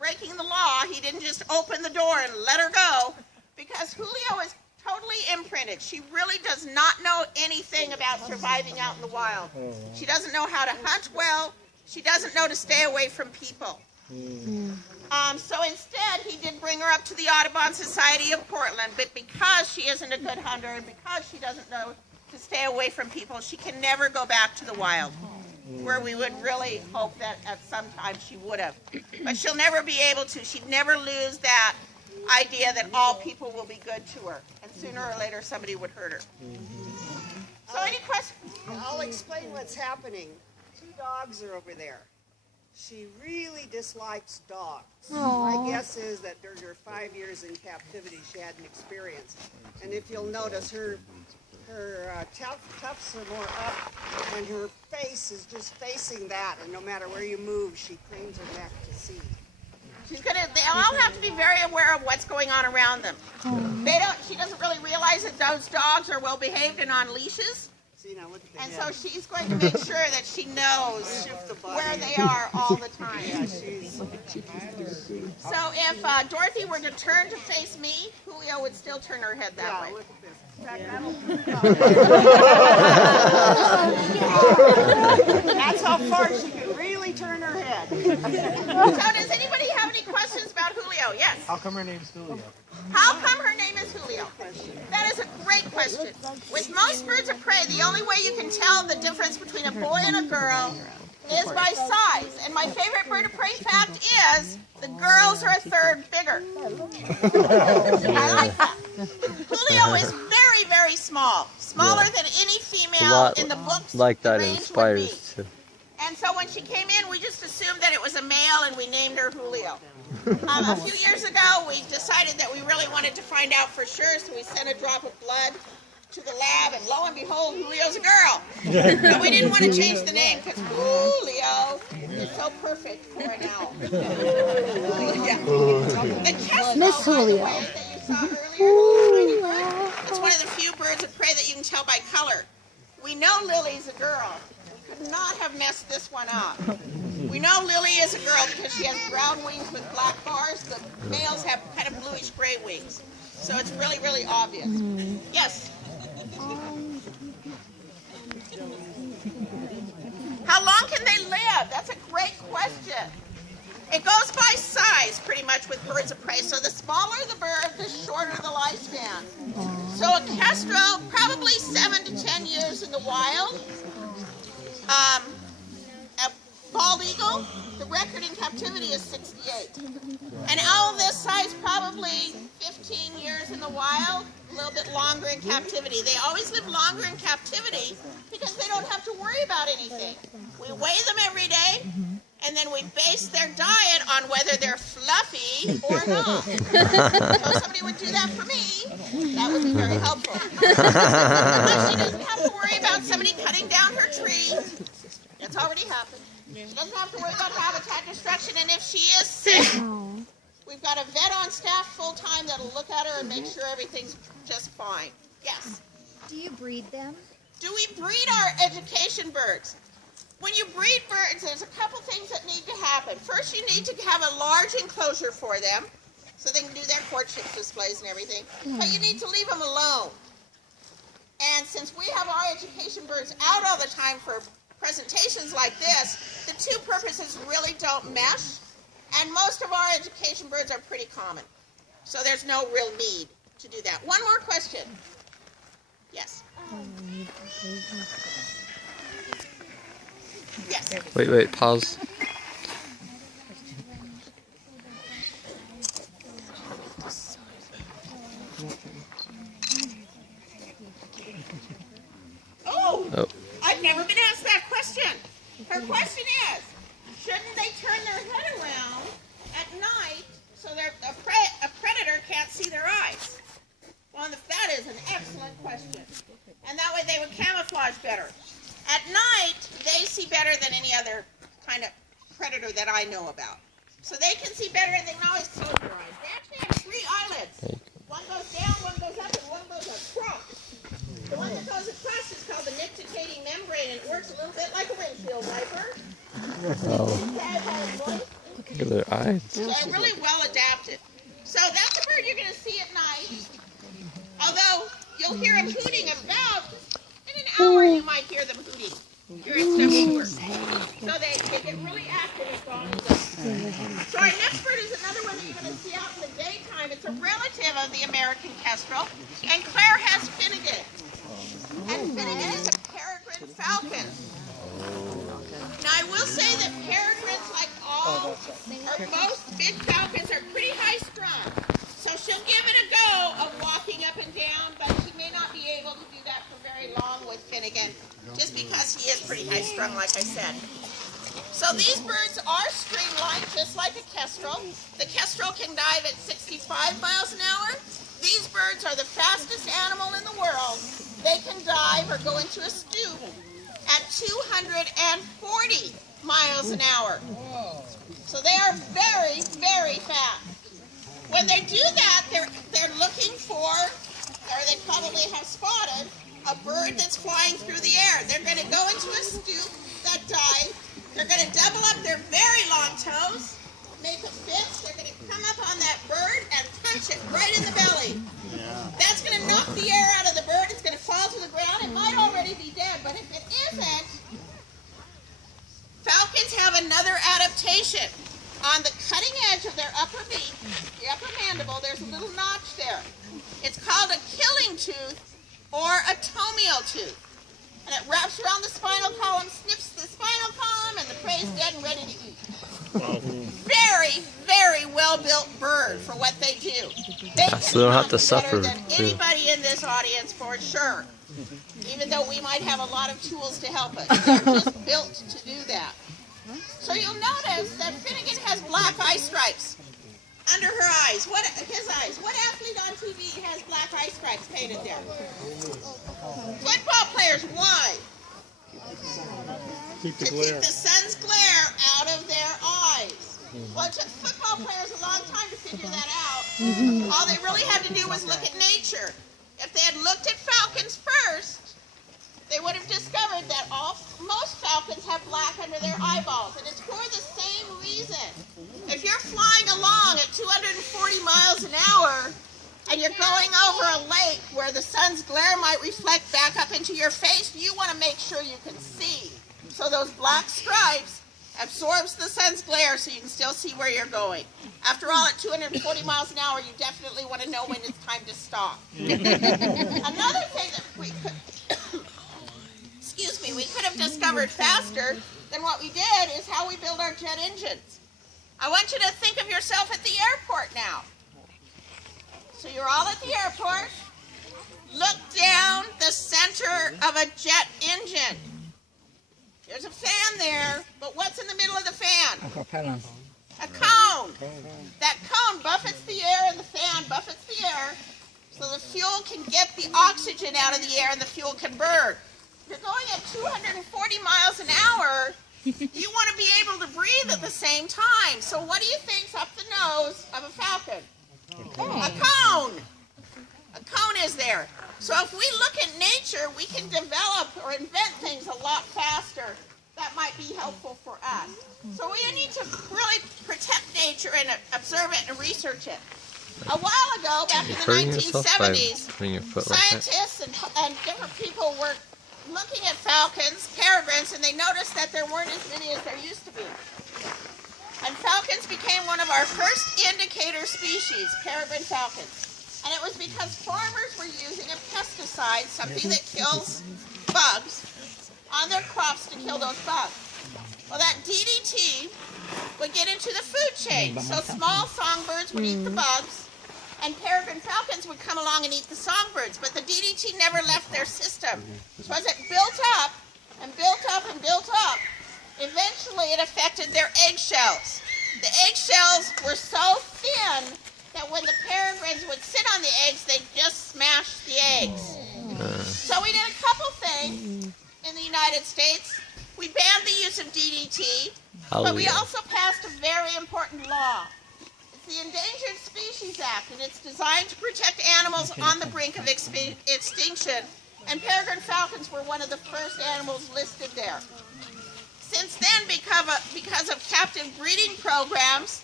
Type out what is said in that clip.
breaking the law. He didn't just open the door and let her go, because Julio is totally imprinted. She really does not know anything about surviving out in the wild. She doesn't know how to hunt well. She doesn't know to stay away from people. So instead, he did bring her up to the Audubon Society of Portland, but because she isn't a good hunter and because she doesn't know to stay away from people, she can never go back to the wild, where we would really hope that at some time she would have. But she'll never be able to. She'd never lose that idea that all people will be good to her, and sooner or later somebody would hurt her. So any questions? I'll explain what's happening. 2 dogs are over there. She really dislikes dogs. My guess is that during her 5 years in captivity, she had an experience. And if you'll notice, her tufts are more up, and her face is just facing that. And no matter where you move, she cranes her neck to see. They all have to be very aware of what's going on around them. She doesn't really realize that those dogs are well behaved and on leashes. And so she's going to make sure that she knows where they are all the time. So if Dorothy were to turn to face me, Julio would still turn her head that way. That's how far she can really turn her head. So does anybody have any questions about Julio? Yes? How come her name's Julio? How come her name is Julio? That is a great question. With most birds of prey, the only way you can tell the difference between a boy and a girl is by size. And my favorite bird of prey fact is the girls are a third bigger. I like that. Julio is very, very small. Smaller than any female in the books. Like that inspires too. And so when she came in, we just assumed that it was a male and we named her Julio. A few years ago, we decided that we really wanted to find out for sure, so we sent a drop of blood to the lab, and lo and behold, Julio's a girl. But we didn't want to change the name because Julio is so perfect for an owl. The kestrel, by the way, that you saw earlier, it's one of the few birds of prey that you can tell by color. We know Lily's a girl. We could not have messed this one up. We know Lily is a girl because she has brown wings with black bars. The males have kind of bluish-gray wings. So it's really, really obvious. Yes? How long can they live? That's a great question. It goes by size, pretty much, with birds of prey. So the smaller the bird, the shorter the lifespan. So a kestrel, probably 7 to 10 years in the wild. A bald eagle, the record in captivity is 68. An owl this size, probably 15 years in the wild, a little bit longer in captivity. They always live longer in captivity because they don't have to worry about anything. We weigh them every day, and then we base their diet on whether they're fluffy or not. So if somebody would do that for me, that would be very helpful. But she doesn't have to worry about somebody cutting down her tree. That's already happened. She doesn't have to worry about habitat destruction, and if she is sick, we've got a vet on staff full-time that'll look at her and make sure everything's just fine. Yes? Do you breed them? Do we breed our education birds? When you breed birds, there's a couple things that need to happen. First, you need to have a large enclosure for them, so they can do their courtship displays and everything, but you need to leave them alone. And since we have our education birds out all the time for presentations like this, the two purposes really don't mesh, and most of our education birds are pretty common. So there's no real need to do that. One more question. Yes? Yes. Wait, pause. Oh. I've never been asked that question. Her question is, shouldn't they turn their head around at night so a predator can't see their eyes? Well, that is an excellent question. And that way they would camouflage better. At night, they see better than any other kind of predator that I know about. So they can see better, and they can always close their eyes. They actually have 3 eyelids. One goes down, one goes up, and one goes across. The one that goes across is called the nictitating membrane, and it works a little bit like a windshield wiper. Oh. Look at their eyes. So they're really well adapted. So that's a bird you're going to see at night. Although you'll hear them hooting about, in an hour you might hear them hooting during some tours. So they get really active at dawn and dusk. So our next bird is another one that you're going to see out in the daytime. It's a relative of the American kestrel. And Claire has Finnegan. And Finnegan is a peregrine falcon. Now I will say that peregrines, like all or most big falcons, are pretty high strung. So she'll give it a go of walking up and down, but she may not be able to do that for very long with Finnegan, just because he is pretty high strung, like I said. So these birds are streamlined, just like a kestrel. The kestrel can dive at 65 miles an hour. These birds are the fastest animal in the world. They can dive or go into a stoop at 240 miles an hour. So they are very, very fast. When they do that, they're looking for, or they probably have spotted, a bird that's flying through the air. They're going to go into a stoop, that dive. They're going to double up their very long toes, make a fist. They're going to come up on that bird and punch it right in the belly. That's going to knock the air out of the bird. It's going to fall to the ground. It might already be dead, but if it isn't, falcons have another adaptation. On the cutting edge of their upper beak, the upper mandible, there's a little notch there. It's called a killing tooth or a tomial tooth. And it wraps around the spinal column, snips the spinal column, and the prey's dead and ready to eat. Very, very well-built bird for what they do. They don't have to suffer. Better than anybody in this audience for sure. Even though we might have a lot of tools to help us. They're just built to do that. So you'll notice that Finnegan has black eye stripes under her eyes. His eyes. What athlete on TV has black eye stripes painted there? Football players. Why? Keep the to glare. keep the sun's glare out of their eyes. Well, it took football players a long time to figure that out. All they really had to do was look at nature. If they had looked at falcons first, they would have discovered that most falcons have black under their eyeballs, and it's for the same reason. If you're flying along at 240 miles an hour, and you're going over a lake where the sun's glare might reflect back up into your face, you want to make sure you can see. So those black stripes absorbs the sun's glare so you can still see where you're going. After all, at 240 miles an hour, you definitely want to know when it's time to stop. Another thing that we could have discovered faster than what we did is how we build our jet engines. I want you to think of yourself at the airport now. So you're all at the airport. Look down the center of a jet engine. There's a fan there, but what's in the middle of the fan? A cone. That cone buffets the air and the fan buffets the air so the fuel can get the oxygen out of the air and the fuel can burn. If you're going at 240 miles an hour, you want to be able to breathe at the same time. So what do you think's up the nose of a falcon? A cone. A cone is there. So if we look at nature, we can develop or invent things a lot faster that might be helpful for us. So we need to really protect nature and observe it and research it. A while ago, back in the 1970s, scientists and different people were looking at falcons, peregrines, and they noticed that there weren't as many as there used to be. And falcons became one of our first indicator species, peregrine falcons. And it was because farmers were using a pesticide, something that kills bugs, on their crops to kill those bugs. Well, that DDT would get into the food chain. So small songbirds would eat the bugs, and peregrine falcons would come along and eat the songbirds. But the DDT never left their system. So as it built up and built up and built up, eventually it affected their eggshells. The eggshells were so thin that when the peregrines would sit on the eggs, they'd just smash the eggs. So we did a couple things in the United States. We banned the use of DDT, but we also passed a very important law. It's the Endangered Species Act, and it's designed to protect animals on the brink of extinction, and peregrine falcons were one of the first animals listed there. Since then, because of captive breeding programs,